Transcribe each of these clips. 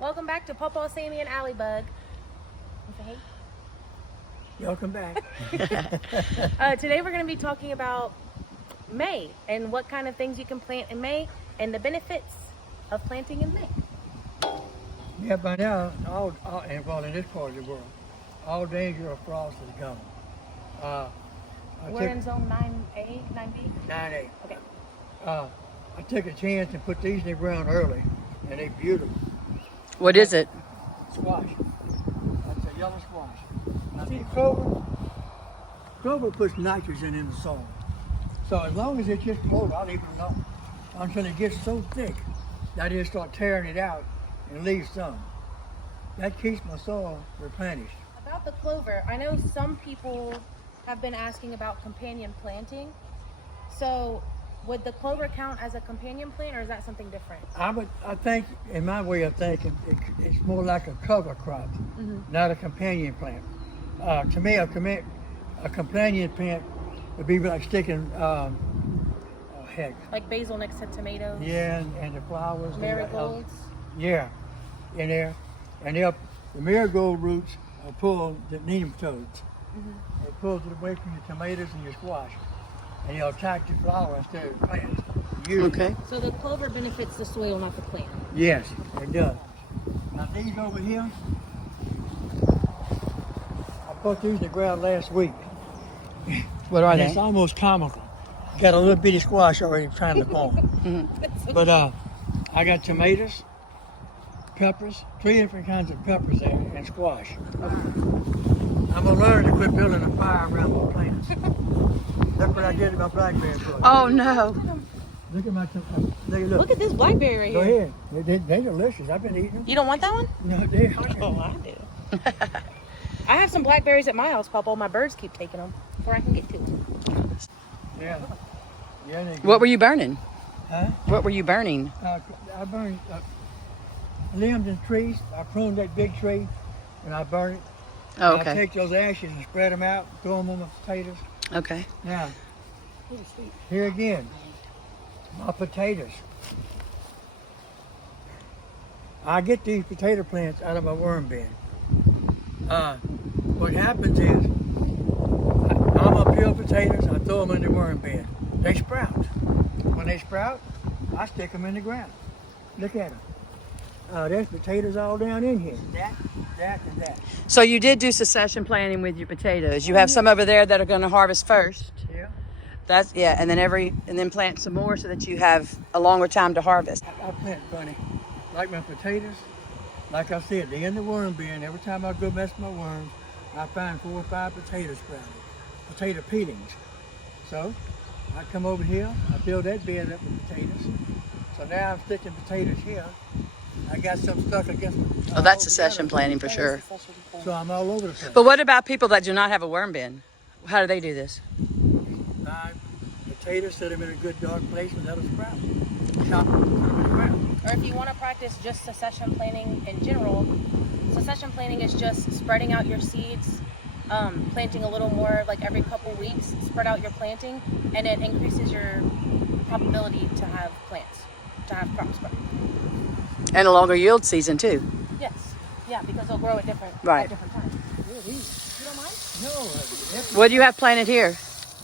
Welcome back to Pawpaw, Sammy, and Alley Bug. Hey. Welcome back. Today we're going to be talking about May and what kind of things you can plant in May and the benefits of planting in May. Yeah, by now, in this part of the world, all danger of frost is gone. We're in zone 9A, 9B? 9A. Okay. I took a chance and put these in the ground early, and they're beautiful. What is it? Squash. That's a yellow squash. Now, see, clover puts nitrogen in the soil. So as long as it's just clover, I'll leave it alone until it gets so thick that I just start tearing it out and leave some. That keeps my soil replenished. About the clover, I know some people have been asking about companion planting. So would the clover count as a companion plant, or is that something different? I think, in my way of thinking, it's more like a cover crop, not a companion plant. To me, a companion plant would be like sticking, Like basil next to tomatoes? yeah, and the flowers. Marigolds? Yeah, in there. And the marigold roots pull the nematodes. It pulls it away from your tomatoes and your squash. And you'll attack the flower instead of the plants. Okay. So the clover benefits the soil, not the plant? Yes, it does. Now these over here, I put these in the ground last week. What are It's they? almost comical. Got a little bitty squash already trying to form. But I got tomatoes, peppers, 3 different kinds of peppers there, and squash. I'm gonna learn to quit building a fire around my plants. Look what I did to my blackberry bush. Oh no. Look at my look. Look at this blackberry right Go here. ahead. They're delicious. I've been eating them. You don't want that one? No, they are. Oh, I do. I have some blackberries at my house, Papa. My birds keep taking them before I can get to them. Yeah. Yeah. What were you burning? Huh? What were you burning? I burned limbs and trees. I pruned that big tree, and I burned it. Oh, I okay. take those ashes and spread them out, throw them on my potatoes. Okay. Now, here again, my potatoes. I get these potato plants out of my worm bin. What happens is, I'm gonna peel potatoes, I throw them in the worm bin. They sprout. When they sprout, I stick them in the ground. Look at them. There's potatoes all down in here. That, and that. So you did do succession planting with your potatoes. You have some over there that are going to harvest first. Yeah. That's and then plant some more so that you have a longer time to harvest. I plant funny. Like my potatoes, like I said, they're in the worm bin. Every time I go mess with my worms, I find 4 or 5 potatoes sprouted, potato peelings. So I come over here, I fill that bin up with potatoes. So now I'm sticking potatoes here. I got some stuck against the Oh, that's succession planting for sure. So I'm all over the place. But what about people that do not have a worm bin? How do they do this? Potatoes, set them in a good dark place and let them sprout. Chop them, put them in the ground. Or if you want to practice just succession planting in general, succession planting is just spreading out your seeds, planting a little more like every couple weeks, spread out your planting, and it increases your probability to have plants, to have crops grow. And a longer yield season too. Yes. Yeah, because they'll grow at different Right. times. Good eating. You don't mind? No, What do you have planted here?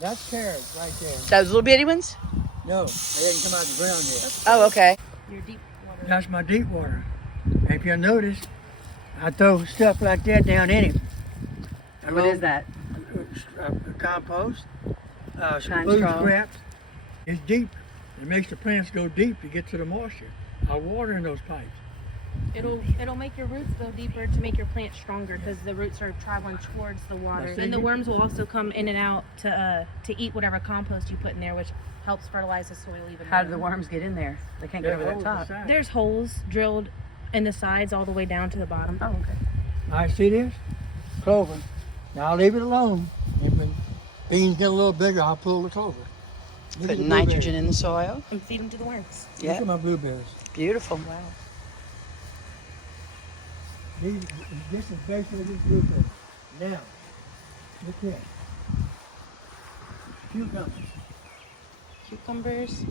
that's carrots right there. Those little bitty ones? No, they hadn't come out of the ground yet. Oh, okay. Your deep water. That's my deep water. If you notice, I throw stuff like that down in it. What is that? Compost, some Pine food straw. scraps. It's deep. It makes the plants go deep to get to the moisture. I water in those pipes. It'll make your roots go deeper to make your plant stronger because the roots are traveling towards the water. Now, see, And the worms will also come in and out to eat whatever compost you put in there, which helps fertilize the soil even How more. do the worms get in there? They can't get over They're the top. oversized. There's holes drilled in the sides all the way down to the bottom. Oh, okay. All right, see this? Clover. Now I'll leave it alone. If the beans get a little bigger, I'll pull the clover. Look at Put the nitrogen blueberries. in the soil. And feed them to the worms. Look Yeah. at my blueberries. Beautiful. Wow. This is basically these blueberries. Now, look here. Cucumbers, Cucumbers.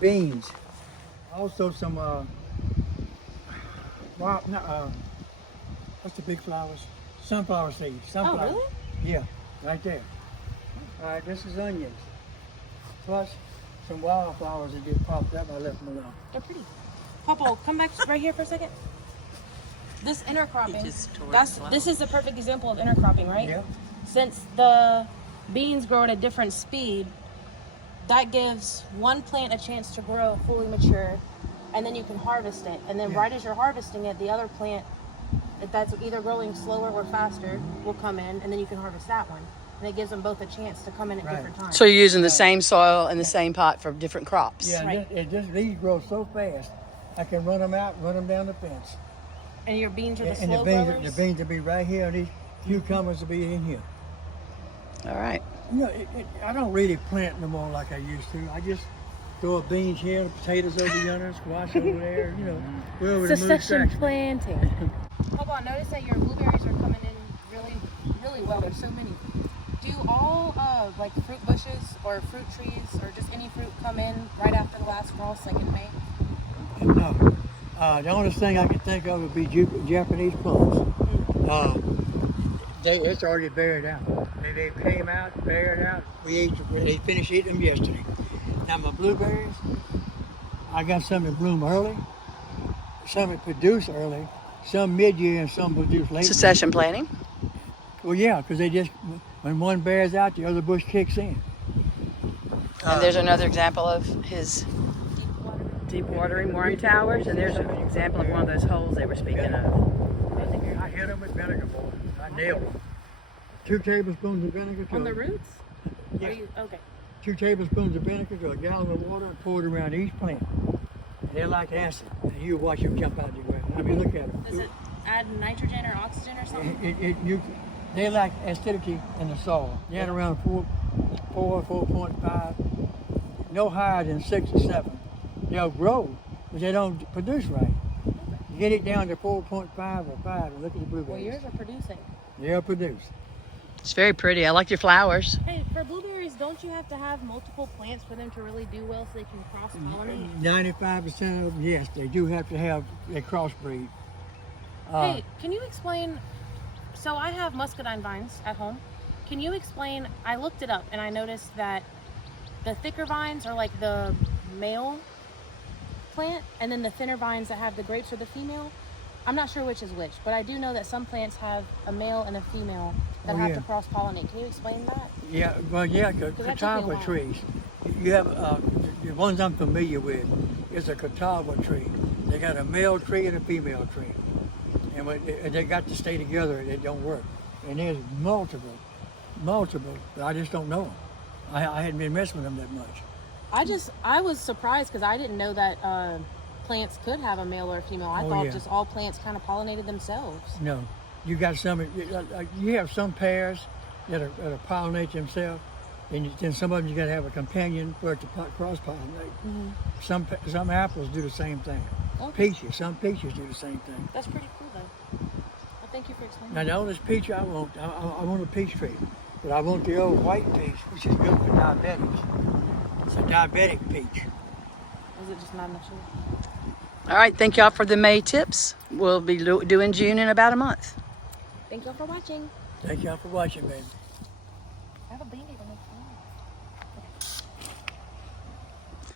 beans, also some Well, no, what's the big flowers? Sunflower seeds. Sunflower. Oh, really? Yeah, right there. All right, this is onions. Plus some wildflowers that just popped up. I left them alone. They're pretty. Pawpaw, come back right here for a second. This intercropping, this is the perfect example of intercropping, right? Yeah. Since the beans grow at a different speed, that gives one plant a chance to grow fully mature, and then you can harvest it. And then right as you're harvesting it, the other plant that's either growing slower or faster will come in, and then you can harvest that one. And it gives them both a chance to come in at different times. So you're using the same soil and the same pot for different crops. Yeah, Right. these grow so fast, I can run them out, run them down the fence. And your beans are the And slow the growers? beans will be right here, and these cucumbers will be in here. All right. You know, I don't really plant no more like I used to. I just throw beans here, potatoes over yonder, squash over there, you know, wherever the mood Succession strikes me. planting. Hold on, notice that your blueberries are coming in really, really well. There's so many. Do all like fruit bushes or fruit trees or just any fruit come in right after the last frost, like in May? No. The only thing I can think of would be Japanese plums. It's already buried out. They came out, buried out. They finished eating them yesterday. Now my blueberries, I got some that bloom early, some that produce early, some mid-year, and some produce late. Succession planting. Well, yeah, because when one bears out, the other bush kicks in. And there's another example of his deep watering worm towers, and there's an example of one of those holes they were speaking of. I hit them with vinegar, boy. I nailed them. 2 tablespoons of vinegar. On the roots? Yeah. Okay. 2 tablespoons of vinegar to a gallon of water and pour it around each plant. They're like acid. And you watch them jump out of the ground. I mean, look at them. Does it add nitrogen or oxygen or something? They lack acidity in the soil. They're at around 4.5, no higher than 6 or 7. They'll grow, but they don't produce right. You get it down to 4.5 or 5, and look at the blueberries. Well, yours are producing. They'll produce. It's very pretty. I like your flowers. Hey, for blueberries, don't you have to have multiple plants for them to really do well so they can cross-pollinate? 95% of them, yes, they do have to have a crossbreed. Hey, can you explain? So I have muscadine vines at home. Can you explain? I looked it up and I noticed that the thicker vines are like the male plant, and then the thinner vines that have the grapes are the female. I'm not sure which is which, but I do know that some plants have a male and a female that have to cross-pollinate. Can you explain that? Yeah, well, yeah, that took me a catawba while. trees. You have the ones I'm familiar with is a catawba tree. They got a male tree and a female tree, and when they got to stay together, it don't work. And there's multiple, but I just don't know them. I hadn't been messing with them that much. I was surprised because I didn't know that plants could have a male or a female. I thought just all plants kind of pollinated themselves. No, you got some. You have some pears that pollinate themselves, and then some of them you got to have a companion for it to cross-pollinate. Some apples do the same thing. Okay. Some peaches do the same thing. That's pretty cool though. Well, thank you for explaining. Now the oldest peach I want, I want a peach tree, but I want the old white peach, which is good for diabetics. It's a diabetic peach. Is it just not enough sugar? All right, thank y'all for the May tips. We'll be doing June in about a month. Thank y'all for watching. Thank y'all for watching, baby.